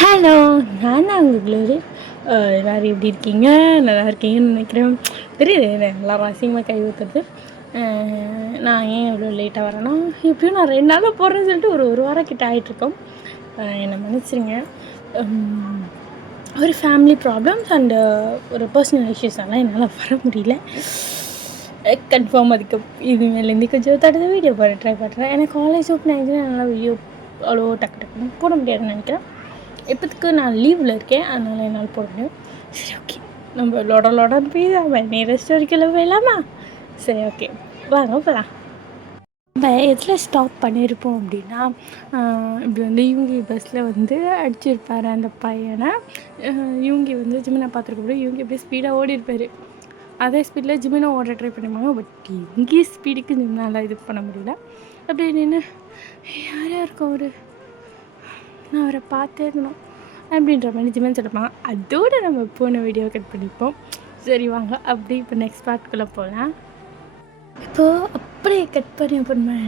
Hello, நான் தான் உங்கள் குளோரி. எல்லோரும் எப்படி இருக்கீங்க? நல்லா இருக்கீங்கன்னு நினைக்கிறேன். தெரியுது எல்லோரும் அசிங்கமாக கை ஊற்றுறது. நான் ஏன் இவ்வளோ லேட்டாக வரேன்னா, இப்பயும் நான் 2 நாளாக போடுறேன்னு சொல்லிட்டு ஒரு வாரம் கிட்ட ஆகிட்ருக்கோம். என்னை மன்னிச்சிருங்க. ஒரு ஃபேமிலி ப்ராப்ளம்ஸ் அண்டு ஒரு பர்சனல் இஷ்யூஸாலாம் என்னால் வர முடியல. கன்ஃபார்ம் அதுக்கு இதுமேலேருந்து கொஞ்சம் தடுத்த வீடியோ போட ட்ரை பண்ணுறேன். எனக்கு காலேஜ் ஓப்பன் ஆகிடுச்சுன்னா என்னால் வீடியோ அவ்வளோ டக்கு டக்குன்னு போட முடியாதுன்னு நினைக்கிறேன். இப்போதுக்கு நான் லீவில் இருக்கேன், அதனால் என்னால் போட முடியும். சரி, ஓகே, நம்ம லொடன்னு போய் நேரஸ்ட் ஸ்டோரிக்குள்ளே போயிடலாமா? சரி, ஓகே, வாங்க போகலாம். நம்ம எதில் ஸ்டாப் பண்ணியிருப்போம் அப்படின்னா, இப்படி வந்து யூங்கி பஸ்ஸில் வந்து அடிச்சிருப்பார் அந்த பையனை. யூங்கி வந்து ஜிமினை பார்த்துருக்க யூங்கி அப்படியே ஸ்பீடாக ஓடிருப்பார். அதே ஸ்பீடில் ஜிமினை ஓட ட்ரை பண்ணிப்பாங்க. பட் யூங்கி ஸ்பீடுக்கு ஜிமினால் இது பண்ண முடியல. அப்படி நின்று யாராக இருக்கும் அவர், நான் அவரை பார்த்தே இருந்தோம் அப்படின்ற மாதிரி ஜிமன் சொல்லிப்பாங்க. அதோடு நம்ம போன வீடியோ கட் பண்ணிப்போம். சரி வாங்க, அப்படி இப்போ நெக்ஸ்ட் பார்ட்குள்ளே போகலாம். இப்போது அப்படியே கட் பண்ணி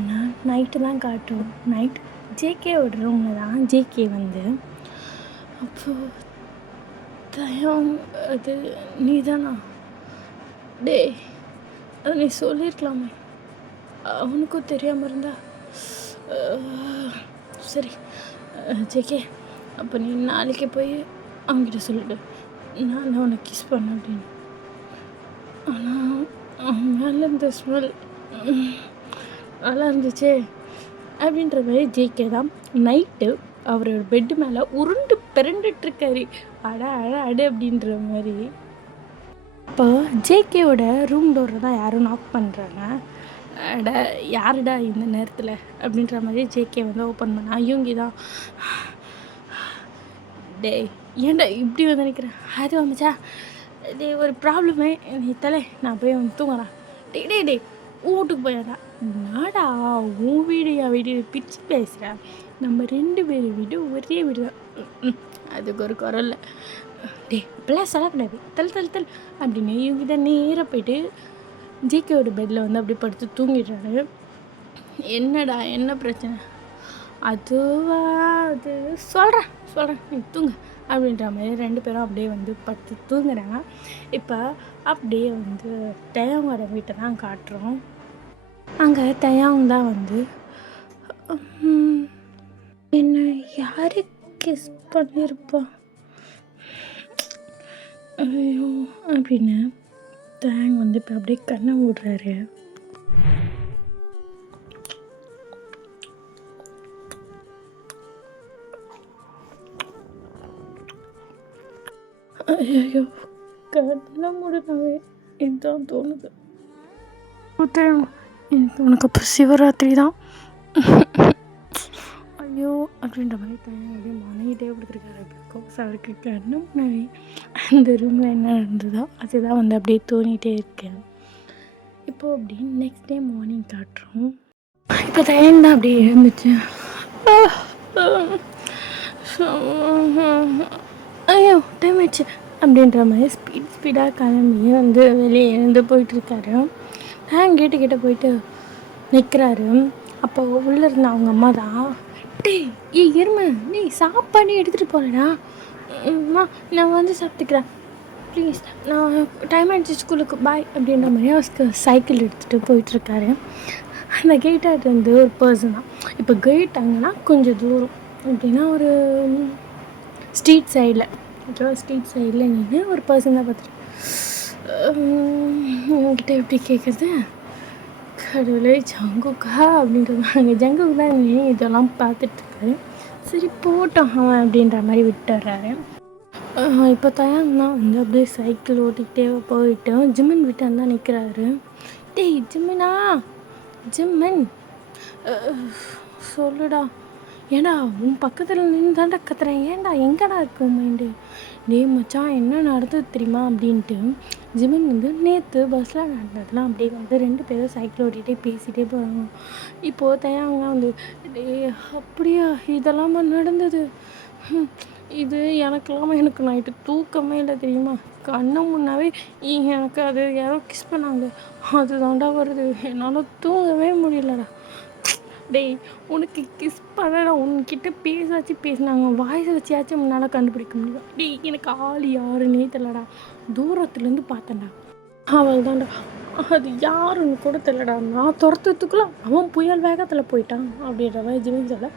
என்ன நைட்டு தான் காட்டும். நைட் ஜேகேவோட ரூமில் தான் ஜேகே வந்து அப்போது தயம் அது நீ தானா டே, அது நீ சொல்லியிருக்கலாமே, அவனுக்கும் தெரியாமல் இருந்தா. சரி ஜேகே, அப்போ நீ நாளைக்கு போய் அவங்ககிட்ட சொல்லிடு நான் அவனை கிஸ் பண்ணேன் அப்படின்னு. ஆனால் அவன் மேலே இருந்த ஸ்மெல் நல்லா இருந்துச்சே அப்படின்ற மாதிரி ஜேகே தான் நைட்டு அவரோட பெட்டு மேலே உருண்டு பிறண்டுட்ருக்காரு. அட அப்படின்ற மாதிரி. இப்போ ஜேகேவோட ரூம் டோரை தான் யாரும் நாக் பண்ணுறாங்க. யாருடா இந்த நேரத்தில் அப்படின்ற மாதிரி ஜேகே வந்து ஓப்பன் பண்ணா யூங்கி தான். டே, ஏன்டா இப்படி வந்து நினைக்கிறேன்? அது வந்துச்சா டே, ஒரு ப்ராப்ளமே நீ தலை, நான் போய் வந்து தூங்குறேன். டே வீட்டுக்கு போயாடா. நாடா உன் வீடு என் வீடு பிச்சு பேசுகிறேன். நம்ம 2 பேர் வீடு ஒரே வீடு தான், அதுக்கு ஒரு குரல். டே, இப்பெல்லாம் சொல்லக்கூடாது, தல் அப்படின்னு இவங்க தான் நேராக போயிட்டு ஜேகேவோட பெட்டில் வந்து அப்படி படுத்து தூங்கிடுறாரு. என்னடா என்ன பிரச்சனை? அதுவா, அது சொல்கிறேன் நீ தூங்க அப்படின்ற மாதிரி 2 பேரும் அப்படியே வந்து படுத்து தூங்குறாங்க. இப்போ அப்படியே வந்து தயாங்கோட வீட்டை தான் காட்டுறோம். அங்கே தயாங் தான் வந்து என்ன யார் கிஸ் பண்ணியிருப்பா ஐயோ அப்படின்னு தயாங் வந்து இப்போ அப்படியே கண்ணை விடுறாரு. ஐயோ, கண்ணை மூடினாவே இதுதான் தோணுது. எனக்கு உனக்கு அப்போ சிவராத்திரி தான் ஐயோ அப்படின்ற மாதிரி தனியாக அப்படியே மனைகிட்டே கொடுத்துருக்காரு. பிகாஸ் அவருக்கு கண்ணு முன்னாடி அந்த ரூமில் என்ன நடந்ததோ அதுதான் வந்து அப்படியே தோணிகிட்டே இருக்கேன். இப்போது அப்படி நெக்ஸ்ட் டே மார்னிங் காட்டுறோம். இப்போ தயன் தான் அப்படியே எழுந்துச்சு. ஐயோ டைம் ஆயிடுச்சு அப்படின்ற மாதிரி ஸ்பீடாக கிளம்பி வந்து வெளியே எழுந்து போயிட்டுருக்காரு. கேட்டு போயிட்டு நிற்கிறாரு. அப்போ உள்ளே இருந்த அவங்க அம்மா தான், டே எருமை, நீ சாப்பாடு எடுத்துகிட்டு போகிறேடா, நான் வந்து சாப்பிட்டுக்கிறேன் ப்ளீஸ், நான் டைம் ஆகிடுச்சு ஸ்கூலுக்கு பாய் அப்படின்ற மாதிரி அவருக்கு சைக்கிள் எடுத்துகிட்டு போயிட்டுருக்காரு. அந்த கேட்டாகிட்ட வந்து ஒரு பர்சன் தான். இப்போ கேட் அங்கேனா கொஞ்சம் தூரம் அப்படின்னா ஒரு ஸ்ட்ரீட் சைடில் நின்று ஒரு பர்சன் தான் பார்த்துட்டு என்கிட்ட எப்படி கேட்குறது, கடவுளே ஜங்குக்கா அப்படின்றது. அங்கே ஜங்குக்கு தான் இதெல்லாம் பார்த்துட்ருக்காரு. சரி போட்டோம் அவன் அப்படின்ற மாதிரி விட்டுறாரு. இப்போ தயாங்கன்னா வந்து அப்படியே சைக்கிள் ஓட்டிக்கிட்டே போயிட்டு ஜிம்மன் விட்டான் தான் நிற்கிறாரு. டேய் ஜிம்மன் சொல்லுடா, ஏண்டா உன் பக்கத்தில் நின்று தாண்டா கத்துறேன், ஏன்டா எங்கடா இருக்கு உன் மைண்டு? டே மச்சான் என்ன நடந்தது தெரியுமா அப்படின்ட்டு ஜிமின் வந்து நேற்று பஸ்ஸில் நடந்ததுலாம் அப்படியே வந்து 2 பேரும் சைக்கிள் ஓட்டிகிட்டே பேசிகிட்டே போகிறாங்க. இப்போது தயாங்க வந்து டே அப்படியா இதெல்லாம் நடந்தது, இது எனக்கு நைட்டு தூக்கமே இல்லை தெரியுமா, கண்ணை முன்னாவே எனக்கு அது யாரோ கிஸ் பண்ணாங்க, அது தாண்டா வருது, என்னால் தூங்கவே முடியலடா. டேய் உனக்கு கிஸ் பண்ண உன்கிட்ட பேசினாங்க வாய்ஸை வச்சியாச்சும் முன்னால் கண்டுபிடிக்க முடியும். டேய் எனக்கு ஆள் யாருன்னே தெரியலடா, தூரத்துலேருந்து பார்த்தேன்டா, அவள் தான்டா, அது யாருன்னு கூட தெரியலடா, நான் துரத்துறதுக்குள்ள அவன் புயல் வேகத்தில் போயிட்டான் அப்படின்ற மாதிரி ஜிமின் சொல்ல.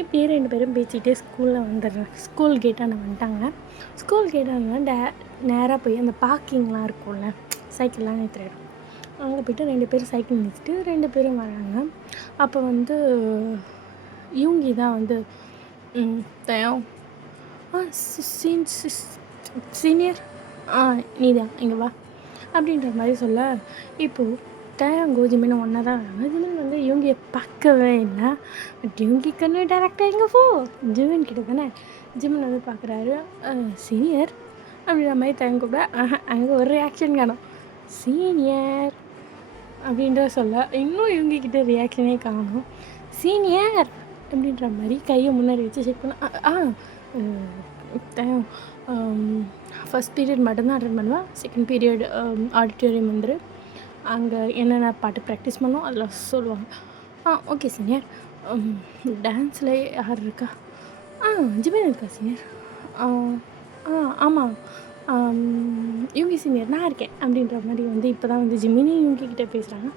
இப்படியே 2 பேரும் பேசிகிட்டே ஸ்கூலில் வந்துடுறேன். ஸ்கூல் கேட்டான வந்துட்டாங்க. ஸ்கூல் கேட்டான நேராக போய் அந்த பார்க்கிங்லாம் இருக்கும்ல, சைக்கிள்லாம் நிறுத்துறேன், அங்கே போய்ட்டு 2 பேரும் சைக்கிள் நிறுத்திட்டு 2 பேரும் வராங்க. அப்போ வந்து யூங்கி தான் வந்து தயம் சீனியர் நீ தான் இங்கே வா அப்படின்ற மாதிரி சொல்ல, இப்போது தயாங்கோ ஜிமின் ஒன்றா தான் வராங்க. ஜிமின் வந்து யூங்கியை பார்க்கவே இல்லை. பட் யூங்கி கண்ணு டேரக்டாக எங்கே போ ஜிமின் கிட்ட தானே. ஜிமின் வந்து பார்க்குறாரு, சீனியர் அப்படின்ற மாதிரி தயங்க கூட அங்கே ஒரு ரியாக்ஷன் காணும். சீனியர் அப்படின்ற சொல்ல இன்னும் இவங்கக்கிட்ட ரியாக்ஷனே காணும். சீனியர் அப்படின்ற மாதிரி கையை முன்னாடி வச்சு செக் பண்ண. ஃபஸ்ட் பீரியட் மட்டும்தான் அட்டன் பண்ணுவேன். செகண்ட் பீரியட் ஆடிட்டோரியம் வந்துரு, அங்கே என்னென்ன பாட்டு ப்ராக்டிஸ் பண்ணோம் அதில் சொல்லுவாங்க. Okay senior. டான்ஸில் யார் இருக்கா? ஜிமின் இருக்கா சீனியர்? ஆமாம் யூங்கி சீனியர் நான் இருக்கேன் அப்படின்ற மாதிரி வந்து இப்போ தான் வந்து ஜிமினி யூங்கிக்கிட்ட பேசுகிறாங்க.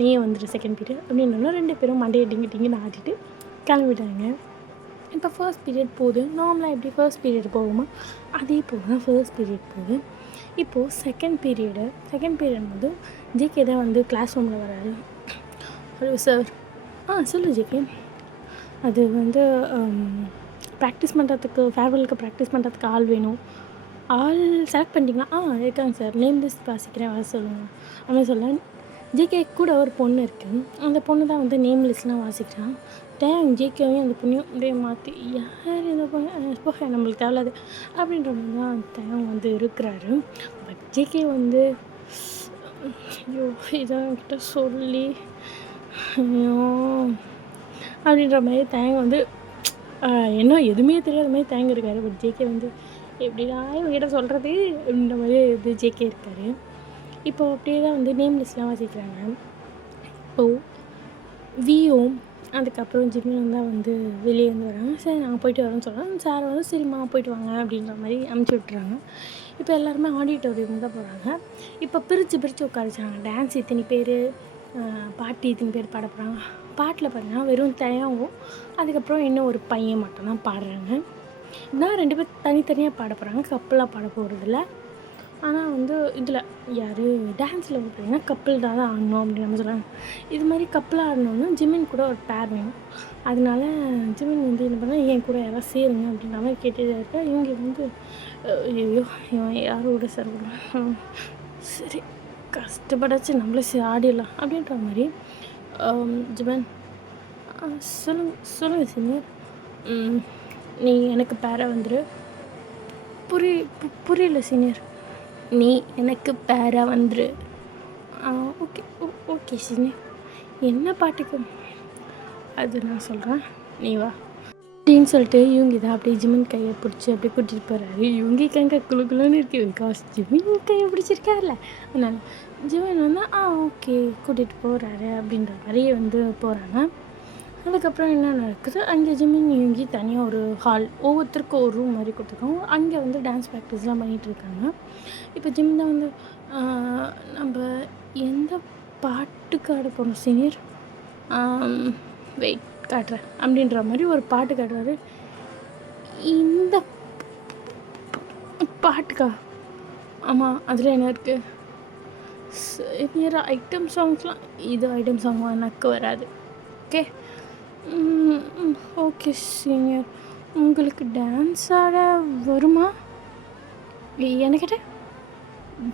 நீயே வந்துடு செகண்ட் பீரியட் அப்படின்னா 2 பேரும் மண்டையை டிங்கின்னு ஆட்டிட்டு கிளம்பிட்டாங்க. இப்போ ஃபர்ஸ்ட் பீரியட் போகுது. நார்மலாக எப்படி ஃபர்ஸ்ட் பீரியட் போகுமா அதே போல் தான் ஃபர்ஸ்ட் பீரியட் போகுது. இப்போது செகண்ட் பீரியட் வந்து ஜேகே தான் வந்து கிளாஸ் ரூமில் வராது. Hello sir. சொல்லு ஜேகே. அது வந்து ப்ராக்டிஸ் பண்ணுறதுக்கு ஃபேர்வெலுக்கு ப்ராக்டிஸ் பண்ணுறதுக்கு ஆள் வேணும். ஆள் செலக்ட் பண்ணிட்டீங்களா? இருக்காங்க சார், நேம் லிஸ்ட் வாசிக்கிறேன், வர சொல்லுங்கள் அப்படின்னு சொல்ல. ஜேகே கூட ஒரு பொண்ணு இருக்குது. அந்த பொண்ணு தான் வந்து நேம் லிஸ்ட்லாம் வாசிக்கிறான். ஜேகேவையும் அந்த பொண்ணையும் அப்படியே மாற்றி யார் இந்த பொண்ணு நம்மளுக்கு தேவையில்லாது அப்படின்ற மாதிரி தான் தேவை வந்து இருக்கிறாரு. பட் ஜேகே வந்து ஐயோ இதான் கிட்ட சொல்லி ஐயோ அப்படின்ற மாதிரி தேங்க வந்து என்ன எதுவுமே தெரியாத மாதிரி தேங்க இருக்காரு. பட் ஜேகே வந்து எப்படிடா இவங்கிட்ட சொல்கிறது அப்படின்ற மாதிரி இது ஜேகே இருக்கார். இப்போது அப்படியே தான் வந்து நேம் லிஸ்ட்லாம் வாசிக்கிறாங்க. இப்போது விஓம் அதுக்கப்புறம் ஜிமின் தான் வந்து வெளியே வந்து வராங்க. சரி நாங்கள் போயிட்டு வரோன்னு சொல்கிறோம். சார் வந்து சரிம்மா போயிட்டு வாங்க அப்படின்ற மாதிரி அமுச்சு விட்டுறாங்க. இப்போ எல்லாருமே ஆடிட்டோரியம் தான் போகிறாங்க. இப்போ பிரித்து உட்காரிச்சாங்க. டான்ஸ் இத்தனை பேர், பாட்டு இத்தனை பேர் பாட போகிறாங்க. பாட்டில் பார்த்தீங்கன்னா வெறும் தயாவும் அதுக்கப்புறம் இன்னும் ஒரு பையன் மட்டும்தான் பாடுறாங்க. நான் 2 பேர் தனித்தனியாக பாட போகிறாங்க, கப்பலாக பாட போகிறதில்ல. ஆனால் வந்து இதில் யார் டான்ஸில் பார்த்தீங்கன்னா கப்பல் தான் ஆடணும் அப்படின்னு நம்ம சொல்கிறாங்க. இது மாதிரி கப்பலாக ஆடணுன்னா ஜிமின் கூட ஒரு பேர் வேணும். அதனால ஜிமின் வந்து என்ன பண்ணால் என் கூட யாராவது சேருங்க அப்படின்ற மாதிரி கேட்டுதான் இருக்கா. இவங்க வந்து ஐயோ இவன் யாரோட சார் சரி கஷ்டப்படாச்சு நம்மளே சரி ஆடிடலாம் அப்படின்ற மாதிரி. ஜிமின் சொல்லுங்கள் சீனியர். நீ எனக்கு பேரை வந்துரு. புரியல சீனியர். நீ எனக்கு பேராக வந்துரு. Okay okay senior. என்ன பாட்டுக்கு அது நான் சொல்கிறேன், நீ வா அப்படின்னு சொல்லிட்டு இவங்க தான் அப்படியே ஜிமின் கையை பிடிச்சி அப்படியே கூட்டிகிட்டு போகிறாரு. இவங்க கங்க குழுன்னு இருக்குது, பிகாஸ் ஜிமின் கையை பிடிச்சிருக்காருல. அதனால் ஜிமின் வந்து ஓகே கூட்டிகிட்டு போகிறாரு அப்படின்ற மாதிரியே வந்து போகிறாங்க. அதுக்கப்புறம் என்ன நடக்குது, அங்கே ஜிமின் இவங்கி தனியாக ஒரு ஹால், ஒவ்வொருத்தருக்கும் ஒரு ரூம் மாதிரி கொடுத்துருக்காங்க. அங்கே வந்து டான்ஸ் ப்ராக்டிஸ்லாம் பண்ணிகிட்ருக்காங்க. இப்போ ஜிமின் தான் வந்து நம்ம எந்த பாட்டுக்கு ஆட போகிறோம் சீனியர், வெயிட் காட்டுறேன் அப்படின்ற மாதிரி ஒரு பாட்டு காட்டுறாரு. இந்த பாட்டுக்கா? ஆமாம், அதில் என்ன இருக்குது சீனியர்? ஐட்டம் சாங்ஸ்லாம் இது ஐட்டம் சாங் எனக்கு வராது. Okay okay senior. உங்களுக்கு டான்ஸ் ஆட வருமா? என்ன கேட்டேன்?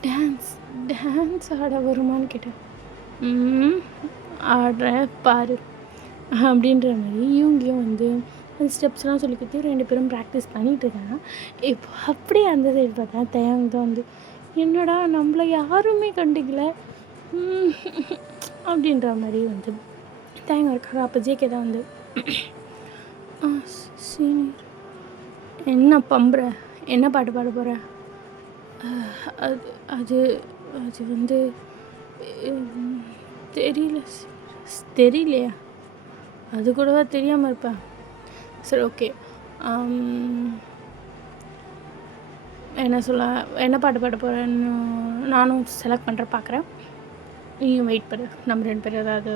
டான்ஸ் ஆட வருமானு கேட்டேன். ஆடுறேன் பாரு அப்படின்ற மாதிரி இவங்களையும் வந்து அந்த ஸ்டெப்ஸ்லாம் சொல்லி கொடுத்து 2 பேரும் ப்ராக்டிஸ் பண்ணிகிட்ருக்காங்க. இப்போ அப்படியே அந்த சைடு பார்த்தா தயாங்க தான் வந்து என்னடா நம்மளை யாருமே கண்டுக்கல அப்படின்ற மாதிரி வந்து தேங்காய் இருக்காங்க. அப்போ ஜேகே தான் வந்து சீனியர் என்ன பம்புற, என்ன பாட்டு பாட போகிற? அது அது அது வந்து தெரியல. தெரியலையா? அது கூடவா தெரியாமல் இருப்பேன். சரி, ஓகே. என்ன சொல்ல, என்ன பாட்டு பாட போகிறேன்னு நானும் செலக்ட் பண்ணுற பார்க்குறேன். நீயும் வெயிட் பண்ணு, நம்ம 2 பேரும் ஏதாவது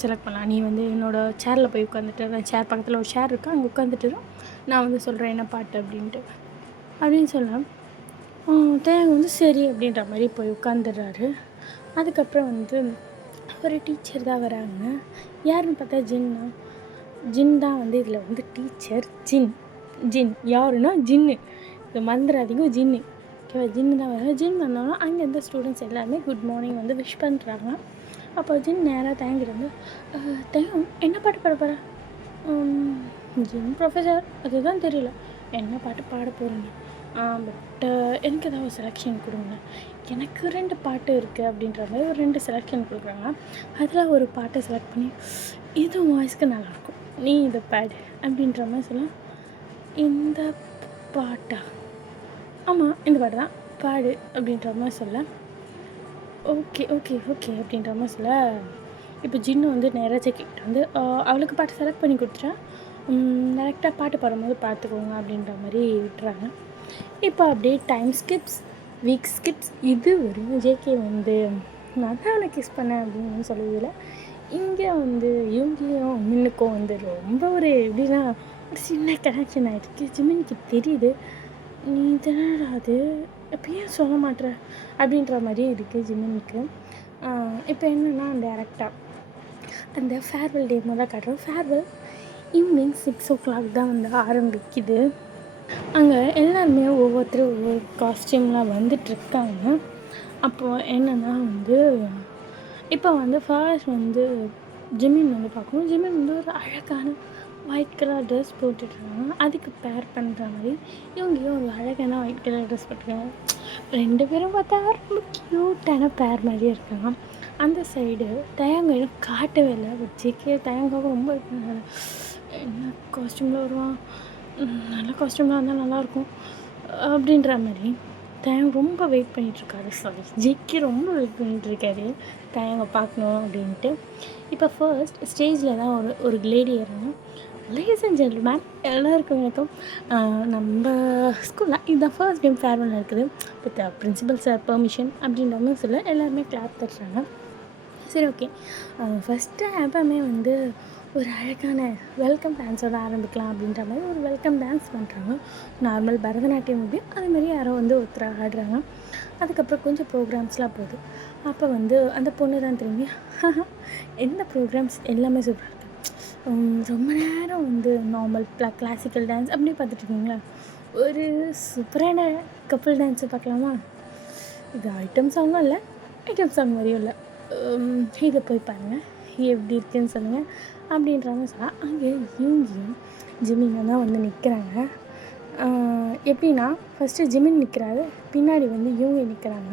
செலக்ட் பண்ணலாம். நீ வந்து என்னோடய சேரில் போய் உட்காந்துட்டு, அந்த சேர் பக்கத்தில் ஒரு சேர் இருக்குது, அங்கே உட்காந்துட்டு நான் வந்து சொல்கிறேன் என்ன பாட்டு அப்படின்ட்டு அப்படின்னு சொல்ல, தேங்க வந்து சரி அப்படின்ற மாதிரி போய் உட்காந்துடுறாரு. அதுக்கப்புறம் வந்து ஒரு டீச்சர் தான் வராங்க. யாருன்னு பார்த்தா ஜின் தான் வந்து இதில் வந்து டீச்சர். ஜின் யாருன்னா ஜின்னு, இது மந்திராதிங்க ஜின்னு. ஓகேவா? ஜின்னு தான் வராங்க. ஜின் வந்தாலும் அங்கே இருந்த ஸ்டூடெண்ட்ஸ் எல்லாருமே குட் மார்னிங் வந்து விஷ் பண்ணுறாங்க. அப்போ ஜின் நேராக தேங்கிட்டு வந்து, தேங்கம் என்ன பாட்டு பாட போகிறேன்? ஜின் ப்ரொஃபஸர் அதுதான் தெரியல என்ன பாட்டு பாட போகிறேன்னு. பட் எனக்கு ஏதாவது செலெக்ஷன் கொடுங்க. எனக்கு 2 பாட்டு இருக்குது அப்படின்ற மாதிரி ஒரு 2 செலெக்ஷன் கொடுக்குறாங்க. அதில் ஒரு பாட்டை செலக்ட் பண்ணி, இது வாய்ஸ்க்கு நல்லாயிருக்கும், நீ இதை பாடு அப்படின்ற மாதிரி சொல்ல, இந்த பாட்டா? ஆமாம், இந்த பாட்டு தான் பாடு அப்படின்ற மாதிரி சொல்ல, ஓகே ஓகே ஓகே அப்படின்ற மாதிரி சொல்ல, இப்போ ஜின்னு வந்து நேராக செக்கிட்டு வந்து அவளுக்கு பாட்டு செலக்ட் பண்ணி கொடுத்துட்டேன், டேரெக்டாக பாட்டு பாடும்போது பார்த்துக்கோங்க அப்படின்ற மாதிரி விட்டுறாங்க. இப்போ அப்படியே டைம் ஸ்கிப்ஸ், வீக் ஸ்கிப்ஸ். இது ஒரு ஜேகே வந்து நான் தான் அவனை கிஸ் பண்ணேன் அப்படின்னு சொல்லுவதில்ல. இங்கே வந்து இவங்களையும் மின்னுக்கும் வந்து ரொம்ப ஒரு எப்படின்னா ஒரு சின்ன கனெக்ஷன் ஆகிருக்கு. ஜிமினுக்கு தெரியுது, நீ தானடா அது, எப்போ ஏன் சொல்ல மாட்டேற அப்படின்ற மாதிரி இருக்குது ஜிமினுக்கு. இப்போ என்னென்னா டேரெக்டாக அந்த ஃபேர்வெல் டே தான் காட்டுறோம். ஃபேர்வெல் ஈவினிங் 6 o'clock தான் வந்து ஆரம்பிக்குது. அங்கே எல்லாருமே ஒவ்வொருத்தரும் ஒவ்வொரு காஸ்டியூம்லாம் வந்துட்டுருக்காங்க. அப்போது என்னென்னா வந்து இப்போ வந்து ஃபர்ஸ்ட் வந்து ஜிமின் வந்து பார்க்கணும். ஜிமின் வந்து ஒரு அழகான ஒயிட் கலர் ட்ரெஸ் போட்டுட்ருக்காங்க. அதுக்கு பேர் பண்ணுற மாதிரி இவங்கேயும் ஒரு அழகான ஒயிட் கலர் ட்ரெஸ் போட்டுருக்காங்க. 2 பேரும் பார்த்தா ரொம்ப க்யூட்டான பேர் மாதிரியே இருக்காங்க. அந்த சைடு தயங்கா இன்னும் காட்டவே இல்லை. ஜேகே தயங்காக ரொம்ப என்ன காஸ்டியூமில் வருவான், நல்ல காஸ்டியூம்லாம் இருந்தால் நல்லாயிருக்கும் அப்படின்ற மாதிரி தயங்க ரொம்ப வெயிட் பண்ணிகிட்ருக்காரு. ஜேகே ரொம்ப வெயிட் பண்ணிகிட்ருக்காரு தயங்க பார்க்கணும் அப்படின்ட்டு. இப்போ ஃபர்ஸ்ட் ஸ்டேஜில் தான் ஒரு லேடி ஏறாங்க. லேடிஸ் அண்ட் ஜென்டில்மேன் எல்லாருக்கும் வணக்கம். நம்ம ஸ்கூலில் இதுதான் ஃபர்ஸ்ட் டைம் ஃபேர்வெல் இருக்குது. வித் பிரின்சிபல் சார் பெர்மிஷன் அப்படின்ற மாதிரி சொல்ல எல்லாருமே கிளாப் தட்டுறாங்க. சரி, ஓகே. ஃபஸ்ட்டு எப்போவுமே வந்து ஒரு அழகான வெல்கம் டான்ஸோடு ஆரம்பிக்கலாம் அப்படின்ற மாதிரி ஒரு வெல்கம் டான்ஸ் பண்ணுறாங்க. நார்மல் பரதநாட்டியம் எப்படி அதுமாரி யாரோ வந்து ஒருத்தர் ஆடுறாங்க. அதுக்கப்புறம் கொஞ்சம் ப்ரோக்ராம்ஸ்லாம் போகுது. அப்போ வந்து அந்த பொண்ணு தான் திரும்பி எந்த ப்ரோக்ராம்ஸ் எல்லாமே சூப்பராக இருக்குது, ரொம்ப நேரம் வந்து நார்மல் கிளாசிக்கல் டான்ஸ் அப்படி பார்த்துட்ருக்கீங்களா, ஒரு சூப்பரான கப்புள் டான்ஸை பார்க்கலாமா? இது ஐட்டம் சாங்கும் இல்லை, ஐட்டம் சாங் மாதிரியும் இல்லை, இதை போய் பாருங்கள் எப்படி இருக்குன்னு சொல்லுங்கள் அப்படின்ற மாதிரி சொன்னால் அங்கே இவங்கியும் ஜிமினும் தான் வந்து நிற்கிறாங்க. எப்படின்னா ஃபஸ்ட்டு ஜிமின் நிற்கிறாரு, பின்னாடி வந்து இவங்க நிற்கிறாங்க.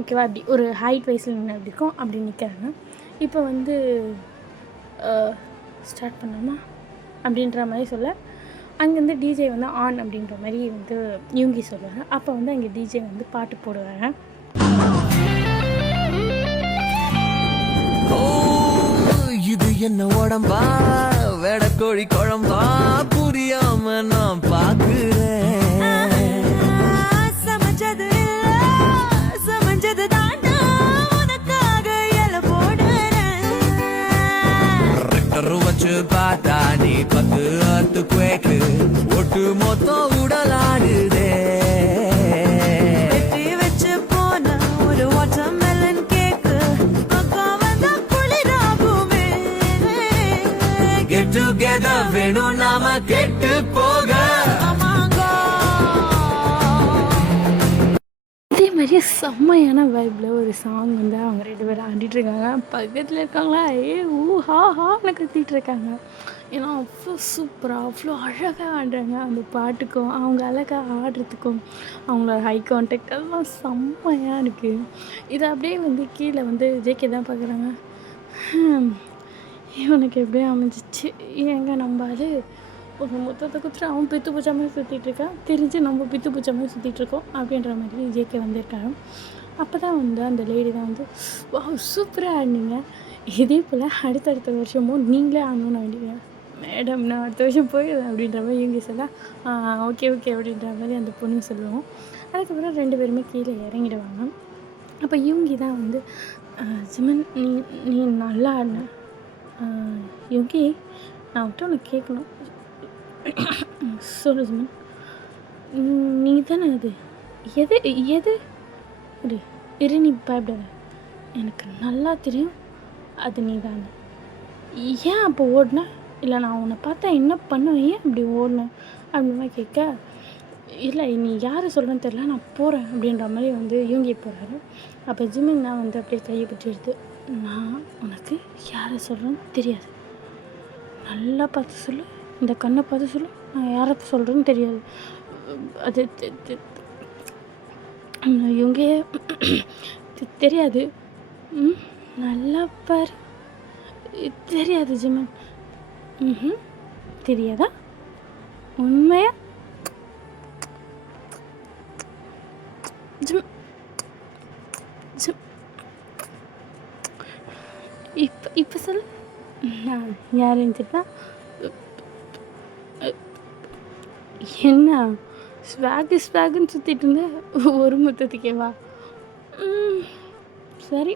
ஓகேவா? அப்படி ஒரு ஹைட் வைஸில் நின்று அப்படி இருக்கும், அப்படி நிற்கிறாங்க. இப்போ வந்து ஸ்டார்ட் பண்ணோமா அப்படின்ற மாதிரி சொல்ல, அங்கேருந்து டிஜே வந்து ஆன் அப்படின்ற மாதிரி வந்து யூங்கி சொல்லுவாங்க. அப்போ வந்து அங்கே டிஜே வந்து பாட்டு போடுவாங்க. இது என்ன உடம்பா, வெடக்கோழி குழம்பா, புரியாம நான் பாக்குறேன். சமைச்சது தாண்டா உனக்காக எல போடுறேன். ரெக்டர் வச்சு பார்த்தா நீ 10 அத்து குவேக்கு ஒட்டு மொத்தம் உடலாடுதே. வெட்டி வச்சு போன ஒரு வாட்டர்மெலன் கேக்கு அக்கா வந்தா குளிராகுமே. Get together வேணும் நாம கெட்டு போக. இதே மாதிரி செம்மையான வைப்பில் ஒரு சாங் வந்து அவங்க 2 பேரும் ஆடிட்டுருக்காங்க. பக்கத்தில் இருக்காங்களா ஹா ஹான்னு கத்திட்டு இருக்காங்க. ஏன்னா அவ்வளோ சூப்பராக அவ்வளோ அழகாக ஆடுறாங்க. அந்த பாட்டுக்கும் அவங்க அழகாக ஆடுறதுக்கும் அவங்களோட ஹை கான்டாக்ட் எல்லாம் செம்மையாக இருக்குது. இதை அப்படியே வந்து கீழே வந்து ஜேகே தான் பார்க்குறாங்க. இவனுக்கு எப்படியும் அமைஞ்சிச்சு, ஏங்க நம்பாது ஒரு மொத்தத்தை குத்துட்டு அவன் பித்து பூச்சா மாதிரி சுற்றிட்டுருக்கான், தெரிஞ்சு நம்ம பித்து பூச்சா மாதிரி சுற்றிட்டுருக்கோம் அப்படின்ற மாதிரி ஜேகே வந்திருக்காங்க. அப்போ தான் வந்து அந்த லேடி தான் வந்து வா சூப்பராக ஆடினீங்க, இதே போல் அடுத்தடுத்த வருஷமும் நீங்களே ஆடணும்னு வேண்டிங்க மேடம், நான் அடுத்த வருஷம் போயிடுவேன் அப்படின்ற மாதிரி இவங்க சொல்ல ஓகே ஓகே அப்படின்ற மாதிரி அந்த பொண்ணு சொல்லுவோம். அதுக்கப்புறம் 2 பேருமே கீழே இறங்கிடுவாங்க. அப்போ இவங்க தான் வந்து ஜிமன் நீ நீ நல்லா ஆடின, யோகி நான் விட்டு உனக்கு கேட்கணும், சொல்லு ஜிமன், நீ தானே அது எது எது இரு இரு நீ பயப்படாத, எனக்கு நல்லா தெரியும் அது நீ தானே, ஏன் அப்போ ஓடின, இல்லை நான் உன்னை பார்த்தா என்ன பண்ணுவேன், ஏன் அப்படி ஓடினேன் அப்படின்ற மாதிரி கேட்க, இல்லை நீ யாரை சொல்கிறேன்னு தெரில நான் போகிறேன் அப்படின்ற மாதிரி வந்து இவங்கி போகிறாரு. அப்போ ஜிமின் தான் வந்து அப்படியே கையை பிடிச்சி எடுத்து, நான் உனக்கு யாரை சொல்கிறேன்னு தெரியாது, நல்லா பார்த்து சொல்லு, இந்த கண்ணை பார்த்து சொல்லு, நான் யாரை சொல்கிறேன்னு தெரியாது, அது இவங்க தெரியாது, நல்லா பாரு, தெரியாது ஜிமன், தெரியாதா, உண்மையா, ஜிம் ஜிம் இப்போ சொல்லு, நான் யாருன்னு திட்டா, என்ன ஸ்வாகுன்னு சுற்றிட்டு இருந்தேன், ஒரு முத்தத்துக்கேவா, சரி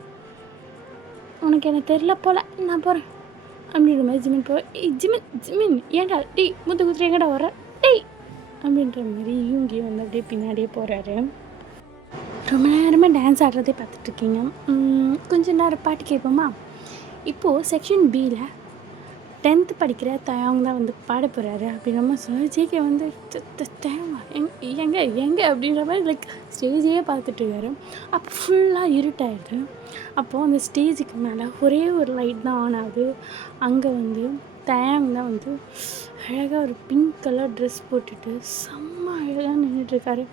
உனக்கு என்ன தெரில போல, நான் போகிறேன் அப்படின்ற மாதிரி ஜிமின் ஜிமின் ஏன்டா டேய் முத்து குத்துரு எங்கடா வர டேய் அப்படின்ற மாதிரி இவங்க வந்து அப்படியே பின்னாடியே போகிறாரு. ரொம்ப நேரமாக டான்ஸ் ஆடுறதே பார்த்துட்ருக்கீங்க. கொஞ்சம் நேரம் பாட்டு கேட்போமா? இப்போது செக்ஷன் பியில் 10th படிக்கிற தயாங் தான் வந்து பாட போகிறாரு அப்படின்ற மாதிரி சொன்னார். ஜேகே வந்து தயாங்கா எங்கே அப்படின்ற மாதிரி லைக் ஸ்டேஜையே பார்த்துட்ருக்காரு. அப்போ ஃபுல்லாக இருட்டாயிடுது. அப்போது அந்த ஸ்டேஜுக்கு மேலே ஒரே ஒரு லைட் தான் ஆன் ஆகுது. அங்கே வந்து தயாங் தான் வந்து அழகாக ஒரு பிங்க் கலர் ட்ரெஸ் போட்டுட்டு செம்ம அழகாக நின்றுட்டுருக்காரு.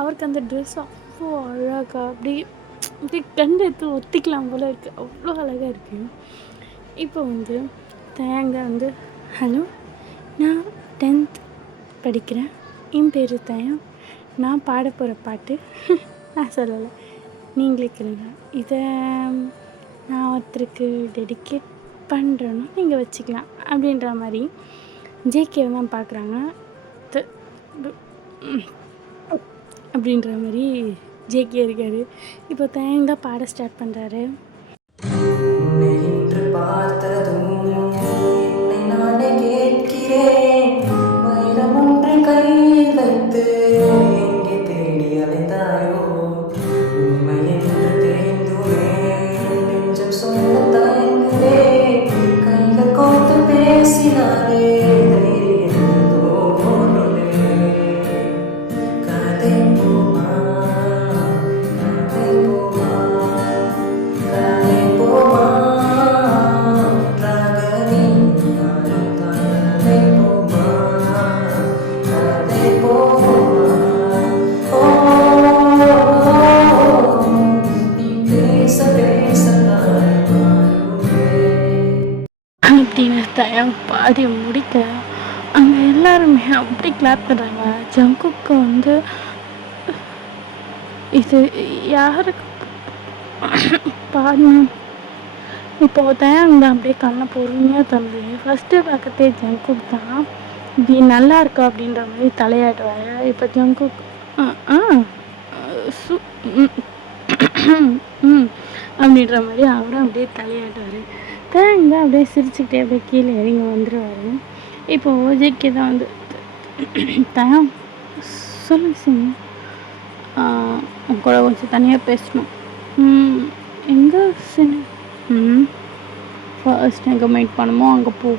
அவருக்கு அந்த ட்ரெஸ் அவ்வளோ அழகாக அப்படியே கண்டு எடுத்து ஒத்திக்கலாம் போல் இருக்குது, அவ்வளோ அழகாக இருக்குது. இப்போ வந்து தயாங் தான் வந்து, ஹலோ நான் 10th படிக்கிறேன், என் பேர் தயாங், நான் பாட போகிற பாட்டு நான் சொல்லலை, நீங்களே கேளுங்க, இதை நான் ஒருத்தருக்கு டெடிகேட் பண்ணுறேன்னா நீங்கள் வச்சுக்கலாம் அப்படின்ற மாதிரி ஜேகே தான் பார்க்குறாங்க. அப்படின்ற மாதிரி ஜேகே இருக்கார். இப்போ தயாங் தான் பாட ஸ்டார்ட் பண்ணுறாரு. அப்படின்னு தயாங் பாடி முடிக்க அங்கே எல்லாருமே அப்படி கிளாப் பண்ணுறாங்க. ஜங்குக்கு வந்து இது யாருக்கு பாடணும், இப்போது தயாங் தான் அப்படியே கண்ணை பொறுமையாக தந்து ஃபஸ்ட்டு பார்க்கத்தே ஜங்குக் தான் இப்படி நல்லா இருக்கா அப்படின்ற மாதிரி தலையாடுவார். இப்போ ஜங்குக் அப்படின்ற மாதிரி அவரும் அப்படியே தலையாடுவார். தயாங் தான் அப்படியே சிரிச்சுக்கிட்டே அப்படியே கீழே இறங்கி வந்துடுவார். இப்போது ஜேகே தான் வந்து, தயாங் சொல்லுங்க சிங்க, உன் கூட கொஞ்சம் தனியாக பேசணும். எங்கே சின்ன ஃபர்ஸ்ட் எங்கே மீட் பண்ணுமோ அங்கே போ,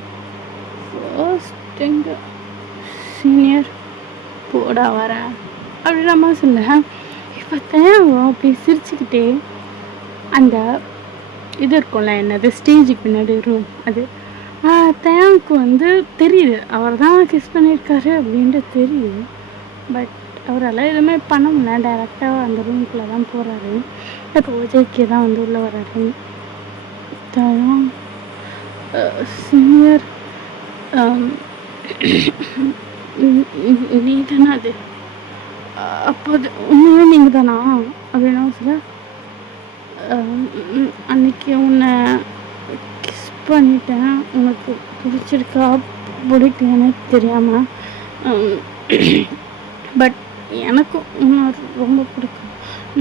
ஃபர்ஸ்ட் எங்கே சீனியர் போடா வரேன் அப்படின்ற மாதிரி சொல்ல. இப்போ தயாங் அப்படி சிரிச்சுக்கிட்டே அந்த இது இருக்கும்ல, என்னது ஸ்டேஜுக்கு பின்னாடி ரூம், அது தயாங்க்கு வந்து தெரியுது அவர் தான் கிஸ் பண்ணியிருக்காரு அப்படின்ட்டு தெரியுது. பட் அவரால் எதுவுமே பண்ண முடியல, டைரெக்டாக அந்த ரூமுக்குள்ளே தான் போகிறாரு. இப்போ ஜேகே தான் வந்து உள்ளே வர்றாரு. தயாங் சீனியர் நீ தானே அது, அப்போ அது உண்மையே நீங்கள் தானா அப்படின்னா சொல்ல, அன்னைக்கு உன்னை கிஸ் பண்ணிட்டேன், உனக்கு பிடிச்சிருக்கா பிடிக்கலன்னு தெரியாமல். பட் எனக்கும் உன்னை ரொம்ப பிடிக்கும்.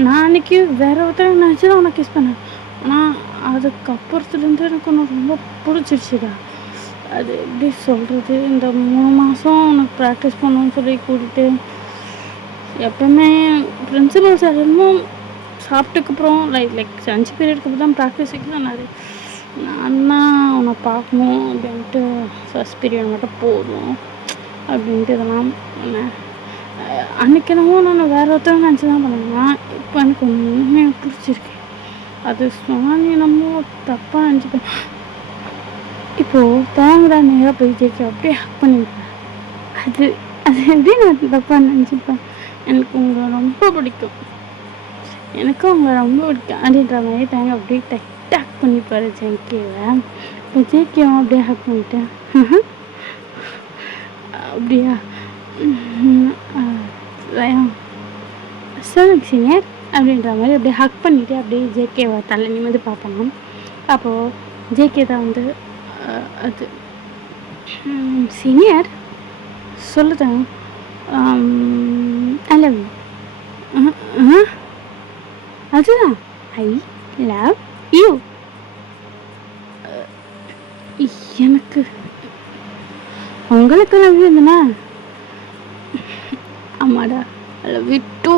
நான் அன்றைக்கி வேறு ஒருத்தர் நினச்சி தான் உன்னை கிஸ் பண்ணேன். ஆனால் அதுக்கப்புறத்துலேருந்து எனக்கு ஒன்று ரொம்ப பிடிச்சிருச்சுடா. அது எப்படி சொல்கிறது, இந்த 3 மாதம் உனக்கு ப்ராக்டிஸ் பண்ணணும்னு சொல்லி கூட்டிகிட்டு எப்போவுமே பிரின்சிபல் சார் இன்னும் சாப்பிட்டுக்கப்புறம் லைக் லஞ்ச் பீரியடுக்கு அப்புறம் தான் ப்ராக்டிஸ் வைக்கணும்னாரு. நான் தான் உன்னை பார்க்கணும் அப்படின்ட்டு ஃபஸ்ட் பீரியட் மட்டும் போதும் அப்படின்ட்டு இதெல்லாம் பண்ணேன். அன்றைக்கி என்னமோ நான் வேறு ஒருத்தவங்க நினச்சி தான் பண்ணுவேன். இப்போ எனக்கு ஒன்றுமே பிடிச்சிருக்கு. அது சொன்னால் நீ நம்ம தப்பாக நினச்சிப்பேன். இப்போது தேங்கடா நேராக போய் ஜேகே அப்படியே ஹக் பண்ணிப்பேன். அது அது எப்படி நான் தப்பாக நினச்சிப்பேன். எனக்கு உங்களை ரொம்ப பிடிக்கும், எனக்கும் உங்களை ரொம்ப பிடிக்கும் அப்படின்ற மாதிரி தேங்க அப்படியே டைட்டாக ஹக் பண்ணிப்பார் ஜேகேவை. இப்போ ஜேகேவும் அப்படியே ஹக் பண்ணிட்டேன். அப்படியா சொல்லுங்க சீனியர் அப்படின்ற மாதிரி அப்படியே ஹக் பண்ணிவிட்டு அப்படியே ஜேகேவை தலை நிமிர்ந்து பார்ப்பாங்க. அப்போது ஜேகே தான் வந்து அது சீனியர் சொல்லுதேன், ஐ லவ் யூ. அதுதான் ஐ லவ் யூ. எனக்கு உங்களுக்கு லவ் யூ இருந்தனா? ஆமாடா லவ் யூ டூ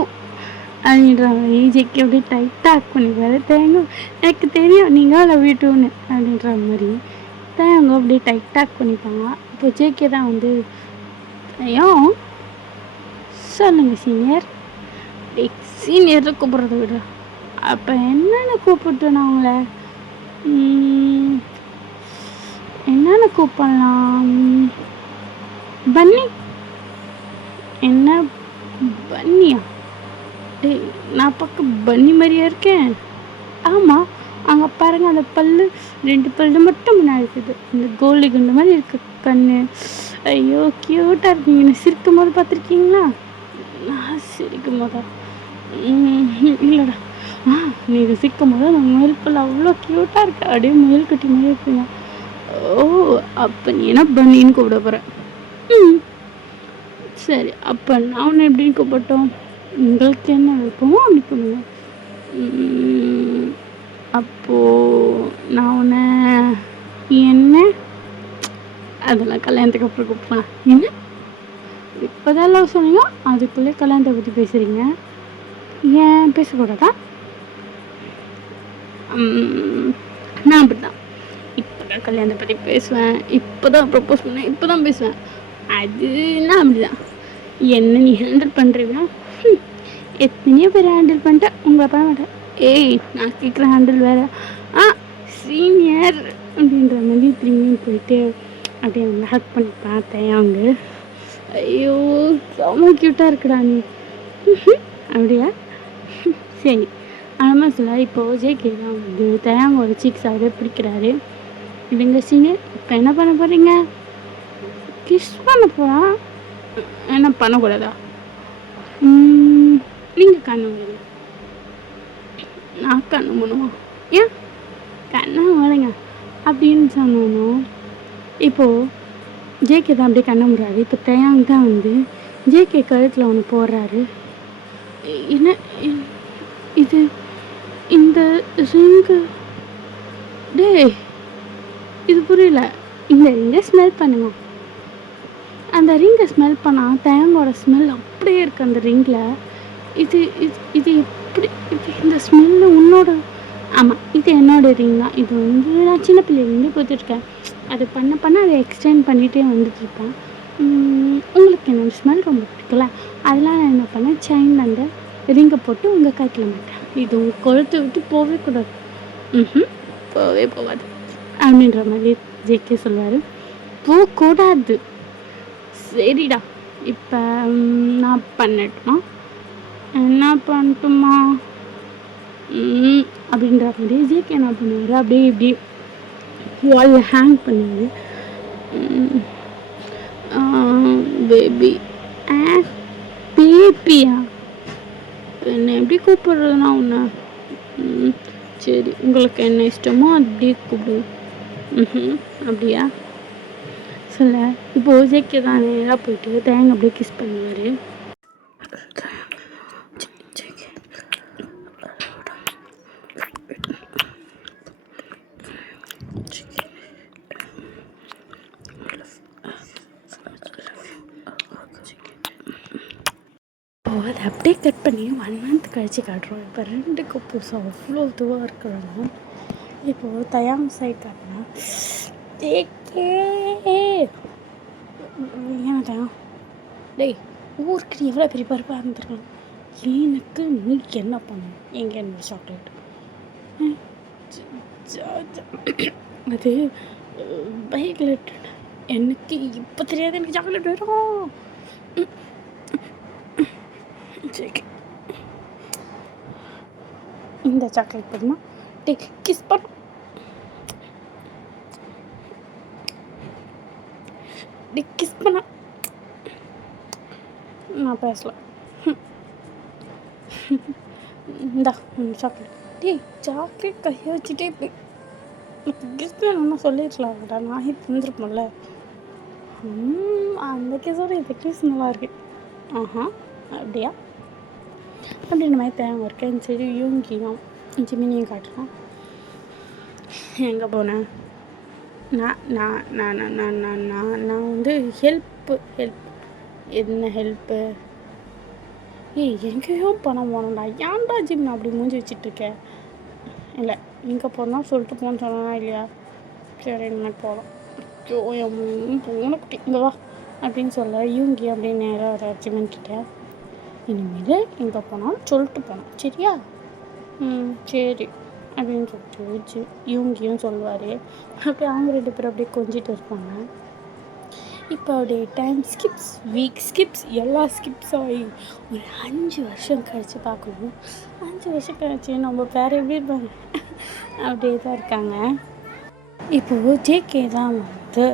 அப்படின்ற மாதிரி ஜேகே அப்படியே டைட்டாக ஹக் பண்ணிப்பாரு. தேங்க எனக்கு தெரியும் நீங்கள் லவ் யூ டூன்னு அப்படின்ற மாதிரி தேங்க அப்படியே டைட்டாக ஹக் பண்ணிப்பாங்க. இப்போ ஜேகே தான் வந்து ஐயோ சொல்லுங்க சீனியர். சீனியர் கூப்பிட்றத விட அப்போ என்னென்ன கூப்பிட்டு நான் அவங்கள என்னென்ன கூப்பிடலாம்? பன்னி. என்ன பன்னியா? டே நான் பார்க்க பன்னி மாதிரியா இருக்கேன்? ஆமாம், அங்கே பாருங்கள் அந்த பல்லு 2 பல்லு மட்டும் முன்னாடி இருக்குது. இந்த கோல்டு குண்டு மாதிரி இருக்கு கண்ணு. ஐயோ க்யூட்டாக இருக்கீங்க. நீ சிரிக்கும் போது பார்த்துருக்கீங்களா? நான் சிரிக்கும் போதா? இல்லைடா. நீங்கள் சிரிக்கும் போது அந்த முயல் பல் அவ்வளோ க்யூட்டாக இருக்கு. அப்படியே முயல் குட்டி மாதிரி இருக்குங்க. ஓ அப்போ நீ என்ன பன்னின்னு கூப்பிட போகிறேன்? சரி, அப்போ நான் உன்னை எப்படின்னு கூப்பிட்டோம்? உங்களுக்கு என்ன விருப்பமோ அப்படி பண்ணுவேன். அப்போது நான் உன்னை என்ன அதெல்லாம் கல்யாணத்துக்கு அப்புறம் கூப்பிடலாம். என்ன இப்போதான் லவ் சொன்னீங்க, அதுக்குள்ளே கல்யாணத்தை பற்றி பேசுகிறீங்க. ஏன் பேசக்கூடாதா? நான் அப்படி தான் இப்போ தான் கல்யாணத்தை பற்றி பேசுவேன், இப்போ தான் ப்ரப்போஸ் பண்ணேன், இப்போ தான் பேசுவேன். அது நான் அப்படி தான். என்ன நீ ஹேண்டில் பண்ணுறீங்கன்னா எத்தனையோ பேர் ஹேண்டில் பண்ணிட்டேன், உங்களை பண்ண மாட்டேன். ஏய் நான் கேட்குற ஹேண்டில் வேறு. சீனியர் அப்படின்ற மாதிரி திரும்பியும் போயிட்டு அப்படியே அவங்க ஹக் பண்ணி பார்த்தேன். அவங்க ஐயோ செம்ம க்யூட்டாக இருக்குடா நீ. அப்படியா? சரி ஆமாம் சொல்ல. இப்போது ஜேகே தான் வந்து தயாங்கோட சீக்ஸாகவே பிடிக்கிறாரு. இதுங்க சீனியர் இப்போ என்ன பண்ண போகிறீங்க? கிஸ் பண்ண போகிறான். என்ன பண்ணக்கூடாதா? நீங்கள் கண்ணு மூடுங்க. நான் கண்ணு மூடுமா? ஏன் கண்ணை மூடுங்க அப்படின்னு சொன்னோம். இப்போது ஜேகே தான் அப்படியே கண்ணை மூடுறாரு. இப்போ தயாங் தான் வந்து ஜேகே கழுத்தில் ஒன்று போடுறாரு. என்ன இது? இந்த ரிங்கு டே இது புரியல. இந்த ரிங்கை ஸ்மெல் பண்ணுங்க. அந்த ரிங்கை ஸ்மெல் பண்ணால் தேங்கோட ஸ்மெல் அப்படியே இருக்குது அந்த ரிங்கில். இது இது இது எப்படி இது? இந்த ஸ்மெல்லு உன்னோட? ஆமாம், இது என்னோடய ரிங் தான். இது வந்து நான் சின்ன பிள்ளைலேருந்து கொடுத்துருக்கேன். அது பண்ண அதை எக்ஸ்டெண்ட் பண்ணிகிட்டே வந்துட்டுருப்பேன். உங்களுக்கு என்னோடய ஸ்மெல் ரொம்ப பிடிக்கல, அதெல்லாம் நான் என்ன பண்ணேன், செயின் அந்த ரிங்கை போட்டு உங்கள் கைக்கில் மாட்டேன். இது உங்கள் கொழுத்தை விட்டு போகவே கூடாது. போகவே போகாது அப்படின்ற மாதிரி ஜேகே சொல்வார். போகக்கூடாது. சரிடா, இப்போ நான் பண்ணட்டுமா? என்ன பண்ணட்டுமா அப்படின்ற மாதிரி ஜேகே என்ன பண்ணுவார், அப்படியே இப்படி வாலில் ஹேங் பண்ணுவார். பேபி பேபியா? இப்போ என்ன எப்படி கூப்பிட்றதுனா உன்னை சரி, உங்களுக்கு என்ன இஷ்டமோ அப்படியே கூப்பிடு. அப்படியா சொல்ல. இப்போ ஜேகே தான் நேராக போயிட்டு தேங்க அப்படியே கிஸ் பண்ணுவார். அதை அப்படியே கட் பண்ணி 1 month கழித்து காட்டுறோம். இப்போ 2 கப்புள்ஸ் அவ்வளோ இதுவாக இருக்கிறாங்க. இப்போது தயாம் சைட் காட்டினா ஏன் தயம் டேய் ஊருக்கு எவ்வளோ பெரிய பருப்பாக இருந்துருக்காங்க. எனக்கு நீ என்ன பண்ணும் எங்கே என்ன சாக்லேட் அது பைக்கில் எனக்கு இப்போ தெரியாது. எனக்கு சாக்லேட் வரும். சரி இந்த சாக்லேட் பண்ணுமா டே கிஸ் பண்ண டே கிஸ் பண்ண நான் பேசலாம். இந்தா சாக்லேட். டே சாக்லேட் கையை வச்சுட்டே போய் கிஸ் வேணும்னா சொல்லிடலாம்டா. நான் தந்துருப்போம்ல. அந்த கிஸோட இந்த கிஸ் நல்லா இருக்கு. அப்படியா அப்படின்ற மாதிரி தேவை இருக்கேன். சரி யூங்கியும் ஜிமினியும் காட்டுறேன். எங்கே போனேன் நான் வந்து ஹெல்ப் என்ன ஹெல்ப்பு எங்கேயோ பணம் போனோம்டா. ஏன்டா ஜிம் நான் அப்படி மூஞ்சி வச்சிட்ருக்கேன். இல்லை எங்கே போனால் சொல்லிட்டு போன்னு சொன்னா இல்லையா. சரி இனிமேல் போகலாம். போனக்குட்டி இங்கே வா அப்படின்னு சொல்ல யூங்கி அப்படின்னு நேராக வர ஜிமின்கிட்ட இனிமேல் எங்கே போனாலும் சொல்லிட்டு போனோம் சரியா. சரி அப்படின்னு சொல்லிட்டு இவங்கியும் சொல்லுவார். அப்படியே அவங்க 2 பேரும் அப்படியே கொஞ்சிட்டு இருப்பாங்க. இப்போ அப்படியே டைம் ஸ்கிப்ஸ், வீக் ஸ்கிப்ஸ், எல்லா ஸ்கிப்ஸ் ஆகி ஒரு 5 வருஷம் கழித்து பார்க்கணும். 5 வருஷம் கழிச்சு நம்ம பேர் எப்படி இருப்பாங்க அப்படியே தான் இருக்காங்க. இப்போது ஜேகே தான் வந்து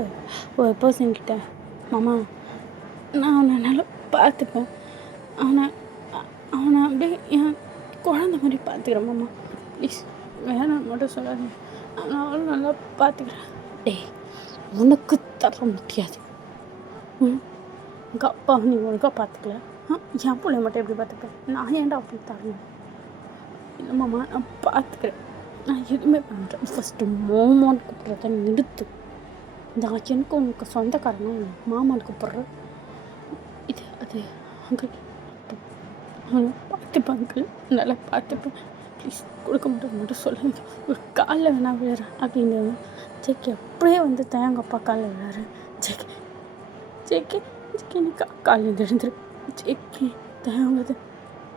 ஒரு பர்சன்கிட்ட மாமா நான் அவனை நல்லா பார்த்துப்பேன். அவனை அப்படியே என் குழந்த மாதிரி பார்த்துக்கிறேன் மாமா ப்ளீஸ் வேணாம் மட்டும் சொல்லாதீங்க. நான் அவளை நல்லா பார்த்துக்கிறேன். டேய் உனக்கு தர முடியாது. உங்கள் அப்பா நீ ஒழுங்காக பார்த்துக்கல. என் பிள்ளைய மட்டும் எப்படி பார்த்துப்பேன். நான் ஏன்டா அப்படி தரணும். இல்லை மாமா நான் பார்த்துக்கிறேன். நான் எதுவுமே பண்ணுறேன். ஃபஸ்ட்டு மோமான்னு கூப்பிட்றத நிறுத்து. இந்த எனக்கு உனக்கு சொந்தக்காரனா இல்லை மாமான்னு கூப்பிட்றேன். இது அது அங்கே பார்த்துப்பேன் அங்கிள் நல்லா பார்த்துப்பேன் ப்ளீஸ் கொடுக்க மட்டும் சொல்லுங்க. ஒரு காலில் வேணா விழுறேன் அப்படின்னு ஜேகே அப்படியே வந்து தேங்க அப்பா காலில் விழுறாரு. ஜேகே ஜேகே ஜேகே நீ காலில் எழுந்துரு. ஜேகே தேங்கிறது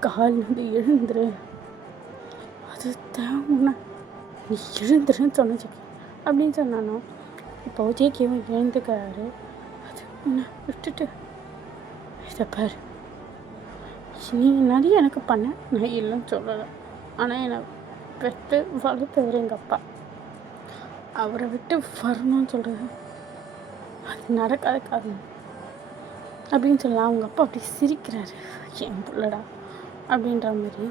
கால் வந்து எழுந்துரு. அது தேவனா நீ எழுந்துருன்னு சொன்ன ஜேகே அப்படின்னு சொன்னானோ. இப்போ ஜேகேவும் எழுந்துக்கிறாரு. அது என்ன விட்டுட்டு இதை பாரு நீ நிறைய எனக்கு பண்ண நான் இல்லைன்னு சொல்லலை. ஆனால் என்னை பெற்று வளர்த்தவர் எங்கள் அப்பா. அவரை விட்டு வரணும்னு சொல்கிறது அது நடக்காத காரணம் அப்படின்னு சொல்லலாம். அவங்க அப்பா அப்படி சிரிக்கிறாரு. என் பிள்ளடா அப்படின்ற மாதிரி.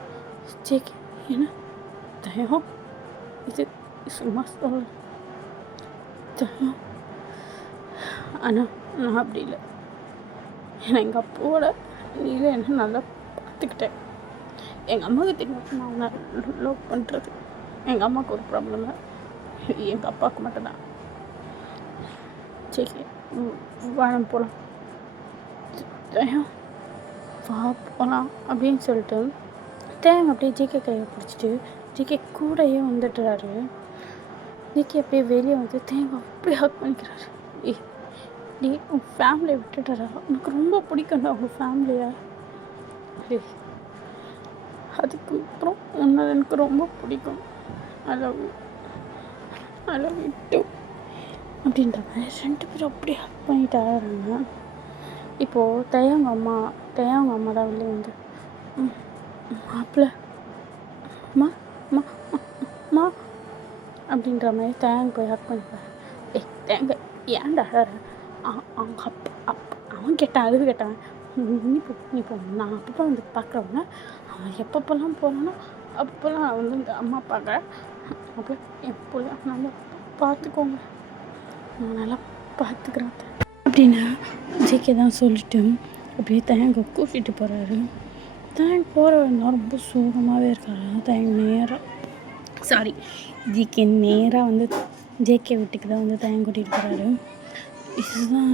ஜேகே என்ன தயம் இது சும்மா சொல்ல தயம். ஆனால் நான் அப்படி இல்லை. ஏன்னா எங்கள் அப்பாவோட நீதான் என்ன நல்லா பார்த்துக்கிட்டேன். எங்கள் அம்மாவுக்கு தெரியும் நான் அவனை லவ் பண்ணுறது. எங்கள் அம்மாவுக்கு ஒரு ப்ராப்ளம் இல்லை, எங்கள் அப்பாவுக்கு மட்டும்தான். சரி வாழம் போகலாம் தயம் வா போகலாம் அப்படின்னு சொல்லிட்டு தேங்க அப்படியே ஜேகே கையை பிடிச்சிட்டு ஜேகே கூடையே வந்துட்டுறாரு. ஜேகே அப்படியே வெளியே வந்து தேங்க அப்படியே ஹக் பண்ணிக்கிறாரு. நீ உன் ஃபேமிலியை விட்டுட்டுறா. உனக்கு ரொம்ப பிடிக்கும்டா உங்கள் ஃபேமிலியை. அதுக்கப்புறம் உன்னை எனக்கு ரொம்ப பிடிக்கும். ஐ லவ் யூ டூ அப்படின்ற மாதிரி 2 பேரும் அப்படியே ஹக் பண்ணிட்டு ஆடுறாங்க. இப்போது தயவங்க அம்மா தான் வெளியே வந்து மாப்பிள்ள மா மா மா அப்படின்ற மாதிரி தேங்க போய் ஹக் பண்ணிப்பாரு. தேங்க ஏன்டா அவங்க அவன் கேட்டான் அழுது கேட்டான். நீ போ நான் அப்பப்போ வந்து பார்க்குறவங்க அவன் எப்பப்பெல்லாம் போகிறானோ அப்போல்லாம் நான் வந்து இந்த அம்மா அப்பாங்க அப்போ என் பிள்ளை நல்லா பார்த்துக்கோங்க, நான் நல்லா பார்த்துக்குறேன் அப்படின்னா ஜேகே தான் சொல்லிட்டு அப்படியே தேங்க கூட்டிகிட்டு போகிறாரு. தேங்க போகிறவங்க ரொம்ப சோகமாகவே இருக்காரு. தேங்க ஜிகே நேராக வந்து ஜேகே வீட்டுக்கு தான் வந்து தேங்க கூட்டிகிட்டு போகிறாரு. இதுதான்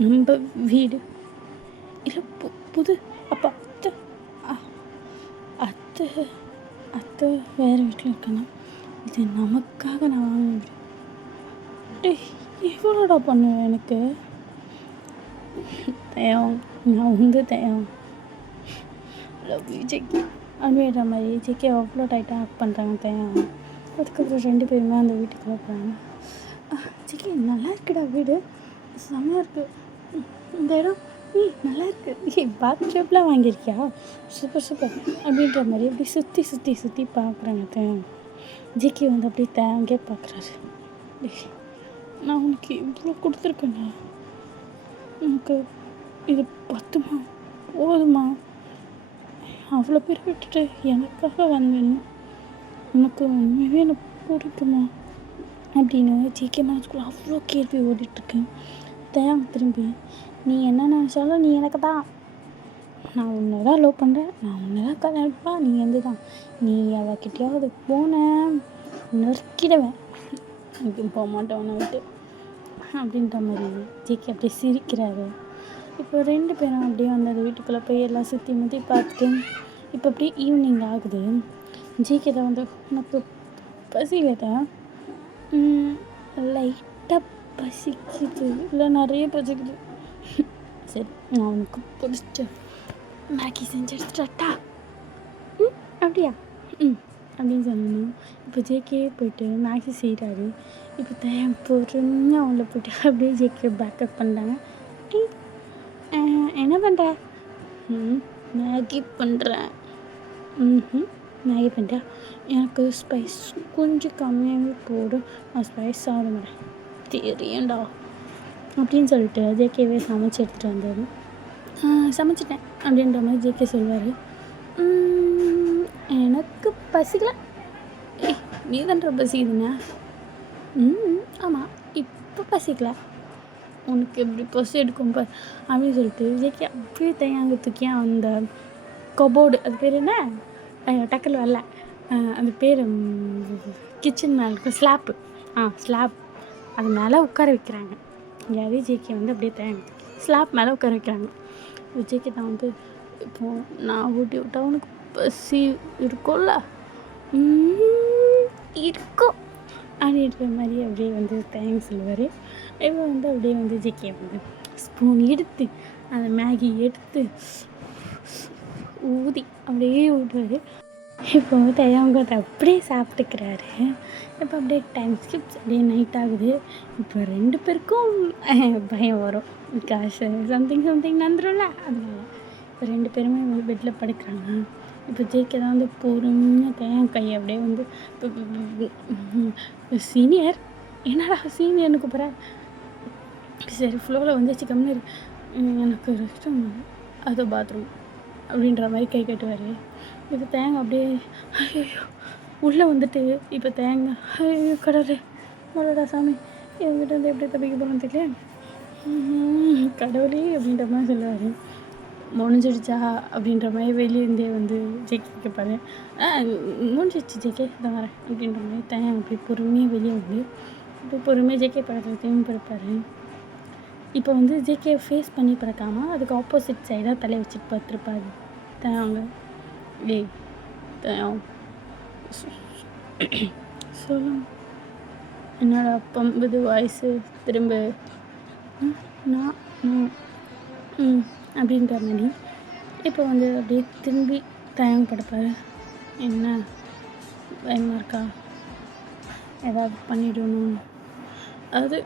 நம்ம வீடு இல்லை புது அப்போ அத்தை வேறு வீட்டில் இருக்காங்க. இது நமக்காக நான் வாங்க எவ்வளோடா பண்ணுவேன் எனக்கு தயம், நான் வந்து தயம் லவ் யூ ஜேகே அப்படின்ற மாதிரி ஜேகே அவ்வளோ டைட்டாக ஆக்ட் பண்ணுறாங்க தயம். அதுக்கப்புறம் 2 பேருமே அந்த வீட்டுக்குள்ளே போகிறாங்க. ஜேகே நல்லா இருக்குடா வீடு, செம்மையாக இருக்குது இந்த இடம், நல்லா இருக்குது, பாத்ரூம்லாம் வாங்கியிருக்கியா, சூப்பர் அப்படின்ற மாதிரி அப்படி சுற்றி பார்க்குறாங்க தயம். ஜேகே வந்து அப்படியே தேங்கே பார்க்குறாரு. நான் உனக்கு இவ்வளோ கொடுத்துருக்கேண்ணா, உனக்கு இது பத்துமா போதுமா, அவ்வளோ பேர் விட்டுட்டு எனக்காக வந்தேன், உனக்கு உண்மையாகவே எனக்கு பிடிக்குமா அப்படின்னு ஜேகே மனசுக்குள்ள அவ்வளோ கேள்வி ஓடிட்டுருக்கேன். தயாங்க திரும்பி நீ என்ன நினச்சாலும் நீ எனக்கு தான், நான் உன்னை தான் லவ் பண்ணுறேன், நான் உன்னை தான் கல்யாணம், நீ வந்து தான், நீ அவகிட்டையாவது போன நறுக்கிடுவேன், எனக்கு போக மாட்டேன் உன்னை விட்டு அப்படின்ற மாதிரி ஜேகே அப்படியே சிரிக்கிறாரு. இப்போ 2 பேரும் அப்படியே வந்து அந்த வீட்டுக்குள்ளே போய் எல்லாம் சுற்றி பார்த்துட்டு இப்போ அப்படியே ஈவினிங் ஆகுது. ஜேகே தான் வந்து உனக்கு பசிக்கலதா, லைட்டாக பசிக்குது, இல்லை நிறைய பசிக்குது, சரி நான் உனக்கு பிடிச்ச மேகி செஞ்சு எடுத்துட்டா, அப்படியா அப்படின்னு சொன்னோம். இப்போ ஜேகே போயிட்டு மேகி செய்கிறாரு. இப்போ பொறுமையாக அவங்கள போய்ட்டு அப்படியே ஜேகே பேக்கப் பண்ணுறாங்க. என்ன பண்ணுற, மேகி பண்ணுறேன், மேகி பண்ணுறா, எனக்கு ஸ்பைஸ் கொஞ்சம் கம்மியாகவே போடும், நான் ஸ்பைஸ் சாப்பிட மாட்டேன், தெரியும்டா அப்படின்னு சொல்லிட்டு ஜேகேவே சமைச்சு எடுத்துகிட்டு வந்தார். சமைச்சிட்டேன் அப்படின்ற மாதிரி ஜேகே சொல்வார். எனக்கு பசிக்கல, நீ தான்ற பசிக்குதுண்ணா, ஆமாம் இப்போ பசிக்கல, உனக்கு எப்படி பசி எடுக்கும் பார் அப்படின்னு சொல்லிட்டு ஜேகே அப்படியே தயாங்க தூக்கி அந்த கபோர்டு, அது பேர் என்ன டக்கல் வரல, அந்த பேர் கிச்சன் மேலே இருக்கும் ஸ்லாப் அது மேலே உட்கார வைக்கிறாங்க. யாரே ஜேகே வந்து அப்படியே தயாங்க ஸ்லாப் மேலே உட்கார வைக்கிறாங்க. ஜேகே தான் வந்து இப்போது நான் ஊட்டி விட்டா உனக்கு பசி இருக்கும்ல, இருக்கும் அப்படின்ற மாதிரி அப்படியே வந்து தேங்க்ஸ் சொல்லுவார். இப்போ வந்து அப்படியே வந்து ஜேகே வந்து ஸ்பூன் எடுத்து அந்த மேகி எடுத்து ஊதி அப்படியே ஊட்டுவார். இப்போ வந்து தயாங்க அதை அப்படியே சாப்பிட்டுக்கிறாரு. இப்போ அப்படியே டைம் ஸ்கிப்ஸ் அப்படியே நைட் ஆகுது. இப்போ 2 பேருக்கும் பயம் வரும், காசு சம்திங் நடந்துரும்ல, அதனால இப்போ 2 பேருமே வந்து பெட்டில் படுக்கிறாங்க. இப்போ ஜேகே தான் வந்து பொறுமையாக தேன் கையை அப்படியே வந்து சீனியர், என்னடா சீனியர்னு கூப்பிட்ற, சரி ஃப்ளோவில் வந்துச்சு கம்மிரு, எனக்கு ரெஸ்ட் ரூம் அது பாத்ரூம் அப்படின்ற மாதிரி கை கட்டுவார். இப்போ தேங்காய் அப்படியே ஐயோ உள்ளே வந்துட்டு இப்போ தேங்காய் ஐயோ கடவுளே மலடா சாமி என்கிட்ட வந்து எப்படி தப்பிக்க போகிறோன்னு தெரியல, கடவுளே அப்படின்ற மாதிரி சொல்லுவார். முடிஞ்சிடுச்சா அப்படின்ற மாதிரி வெளியேருந்தே வந்து ஜேகே கேட்பாரு. முடிஞ்சிடுச்சு ஜேகே இதை வரேன் அப்படின்ற மாதிரி தேங்காய் அப்படி பொறுமையாக வெளியே வந்து இப்போ பொறுமையாக ஜேகே படத்துலையும் படுப்பார். இப்போ வந்து ஜேகே ஃபேஸ் பண்ணி பறக்காமல் அதுக்கு ஆப்போசிட் சைடாக தலையை வச்சுட்டு பார்த்துருப்பாரு. தேங்க ஏய் தயம் சொல்லுங்க, என்னோட பம்புது வாய்ஸு திரும்ப நான் அப்படின்ற மாதிரி இப்போ வந்து அப்படியே திரும்பி தயம் படுப்பார். என்ன பயமாக இருக்கா, ஏதாவது பண்ணிடணும், அது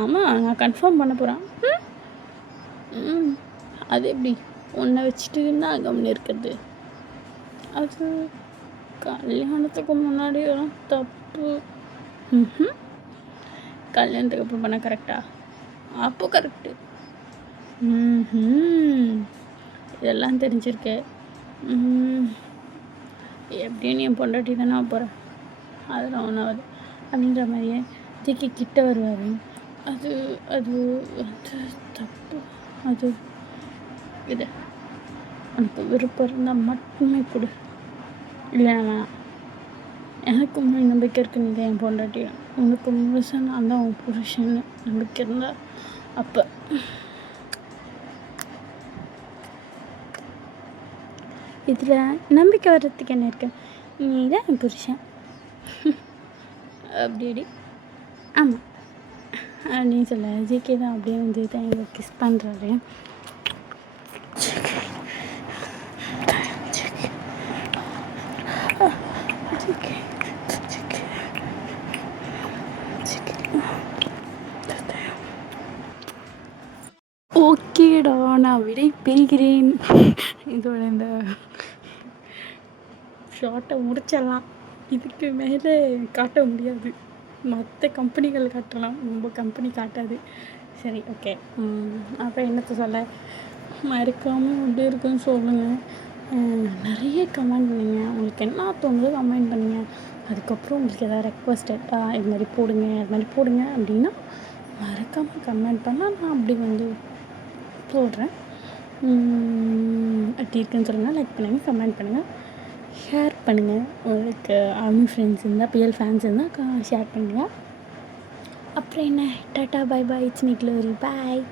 ஆமாம் நான் கன்ஃபார்ம் பண்ண போகிறேன், அது எப்படி உன்னை வச்சுட்டு நான் கம்முன்னு இருக்கிறது, அது கல்யாணத்துக்கு முன்னாடி எல்லாம் தப்பு, கல்யாணத்துக்கு அப்புறம் பண்ணால் கரெக்டா, அப்போ கரெக்டு, இதெல்லாம் தெரிஞ்சிருக்கு. எப்படியும் நீ என் பொண்டாட்டி தானே போகிறேன், அதெல்லாம் ஒன்றாவது அப்படின்ற மாதிரியே தூக்கி கிட்ட வருவார். அது அது வந்து தப்பு. அது இது உனக்கு விருப்பம் இருந்தால் மட்டுமே கொடு, இல்லை வேணாம். எனக்கு முன்னாடி நம்பிக்கை இருக்கு, நீ தான் என் பொண்டாட்டி, உனக்கு முழுசாக நான் தான் உன் புருஷன்னு நம்பிக்கை இருந்தால் அப்போ இதில் நம்பிக்கை வர்றதுக்கு என்ன இருக்கு, நீ தான் என் புருஷன் அப்படி ஆமாம் அப்படின்னு சொல்ல ஜிகே தான் அப்படியே வந்து தான் எங்களை கிஸ் பண்ணுறாரு. ஓகேடா, நான் விடை பெறுகிறேன். இதோட இந்த ஷார்ட்டை முடிச்சிடலாம். இதுக்கு மேலே காட்ட முடியாது. மற்ற கம்பெனிகள் காட்டலாம், ரொம்ப கம்பெனி காட்டாது. சரி, ஓகே. அப்புறம் என்னத்தை சொல்ல, மறக்காமல் எப்படி இருக்குன்னு சொல்லுங்கள். நிறைய கமெண்ட் பண்ணுங்க, உங்களுக்கு என்ன தோணுதோ கமெண்ட் பண்ணுங்கள். அதுக்கப்புறம் உங்களுக்கு எதாவது ரெக்வஸ்டட் இது மாதிரி போடுங்க, அது மாதிரி போடுங்க அப்படின்னா மறக்காமல் கமெண்ட் பண்ணால் நான் அப்படி வந்து போடுறேன். அப்படி இருக்குன்னு சொல்லுங்கள். லைக் பண்ணுங்கள், கமெண்ட் பண்ணுங்கள், ஷேர் பண்ணுங்கள். உங்களுக்கு ஆர்மி ஃப்ரெண்ட்ஸ் இருந்தால், பிஎல் ஃபேன்ஸ் இருந்தால் ஷேர் பண்ணுங்கள். அப்புறம் என்ன, tata, bye bye, it's me glory, bye.